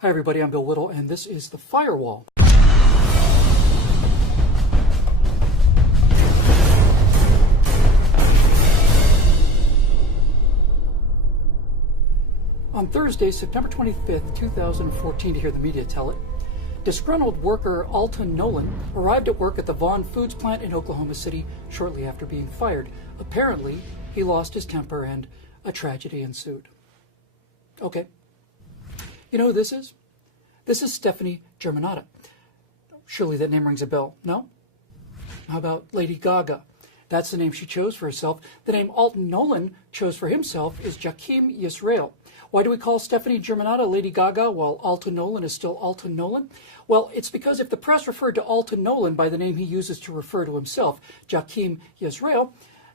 Hi everybody, I'm Bill Whittle, and this is The Firewall. On Thursday, September 25th, 2014, to hear the media tell it, disgruntled worker Alton Nolan arrived at work at the Vaughn Foods plant in Oklahoma City shortly after being fired. Apparently, he lost his temper and a tragedy ensued. Okay. You know who this is? This is Stephanie Germanotta. Surely that name rings a bell, no? How about Lady Gaga? That's the name she chose for herself. The name Alton Nolan chose for himself is Jakim Yisrael. Why do we call Stephanie Germanotta Lady Gaga while Alton Nolan is still Alton Nolan? Well, it's because if the press referred to Alton Nolan by the name he uses to refer to himself, Jakim Yisrael,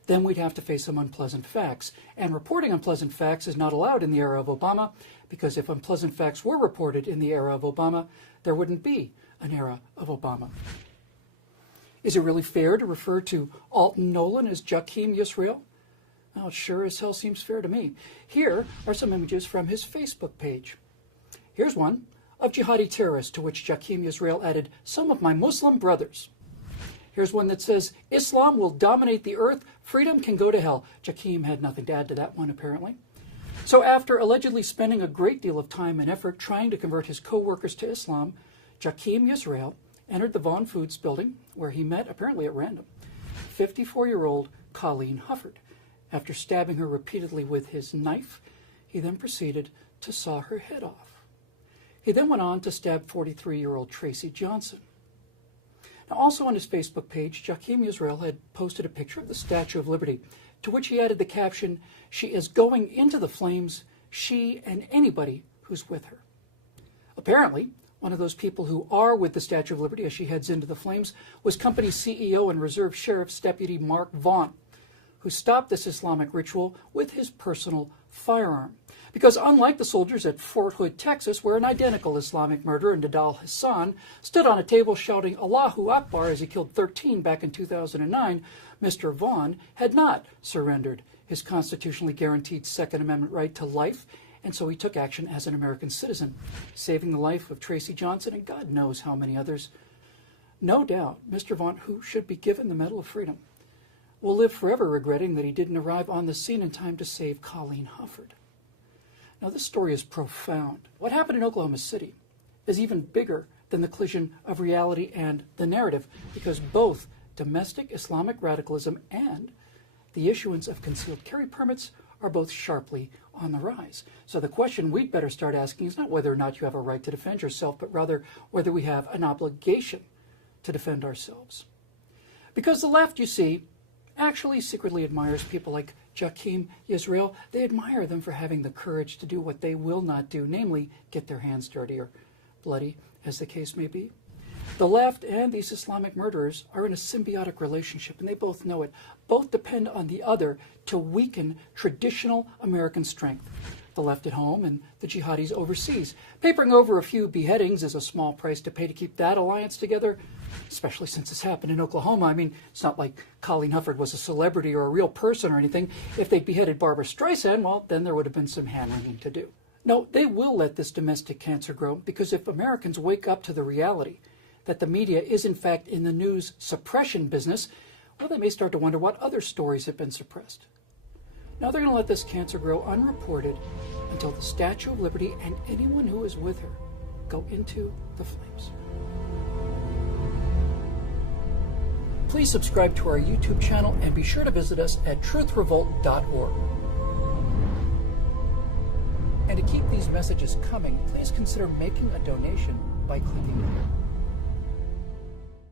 then we'd have to face some unpleasant facts. And reporting unpleasant facts is not allowed in the era of Obama, because if unpleasant facts were reported in the era of Obama, there wouldn't be an era of Obama. Is it really fair to refer to Alton Nolan as Jakim Yisrael? Well, it sure as hell seems fair to me. Here are some images from his Facebook page. Here's one of jihadi terrorists, to which Jakim Yisrael added, "Some of my Muslim brothers." Here's one that says, "Islam will dominate the earth. Freedom can go to hell." Jakim had nothing to add to that one, apparently. So after allegedly spending a great deal of time and effort trying to convert his co-workers to Islam, Jakim Yisrael entered the Vaughn Foods building, where he met, apparently at random, 54-year-old Colleen Hufford. After stabbing her repeatedly with his knife, he then proceeded to saw her head off. He then went on to stab 43-year-old Tracy Johnson. Now, also on his Facebook page, Jakim Yisrael had posted a picture of the Statue of Liberty, to which he added the caption, "She is going into the flames, she and anybody who's with her." Apparently, one of those people who are with the Statue of Liberty as she heads into the flames was company CEO and Reserve Sheriff's Deputy Mark Vaughn, who stopped this Islamic ritual with his personal firearm. Because unlike the soldiers at Fort Hood, Texas, where an identical Islamic murderer, Nidal Hassan, stood on a table shouting Allahu Akbar as he killed 13 back in 2009, Mr. Vaughn had not surrendered his constitutionally guaranteed Second Amendment right to life, and so he took action as an American citizen, saving the life of Tracy Johnson and God knows how many others. No doubt, Mr. Vaughn, who should be given the Medal of Freedom, will live forever regretting that he didn't arrive on the scene in time to save Colleen Hufford. Now, this story is profound. What happened in Oklahoma City is even bigger than the collision of reality and the narrative, because both domestic Islamic radicalism and the issuance of concealed carry permits are both sharply on the rise. So the question we'd better start asking is not whether or not you have a right to defend yourself, but rather whether we have an obligation to defend ourselves. Because the left, you see, actually secretly admires people like Jakim Yisrael. They admire them for having the courage to do what they will not do, namely get their hands dirty or bloody, as the case may be. The left and these Islamic murderers are in a symbiotic relationship, and they both know it. Both depend on the other to weaken traditional American strength. The left at home and the jihadis overseas. Papering over a few beheadings is a small price to pay to keep that alliance together, especially since this happened in Oklahoma. I mean, it's not like Colleen Hufford was a celebrity or a real person or anything. If they beheaded Barbara Streisand, well, then there would have been some hand-wringing to do. No, they will let this domestic cancer grow, because if Americans wake up to the reality that the media is in fact in the news suppression business, well, they may start to wonder what other stories have been suppressed. Now they're going to let this cancer grow unreported until the Statue of Liberty and anyone who is with her go into the flames. Please subscribe to our YouTube channel and be sure to visit us at TruthRevoltOriginals. And to keep these messages coming, please consider making a donation by clicking here.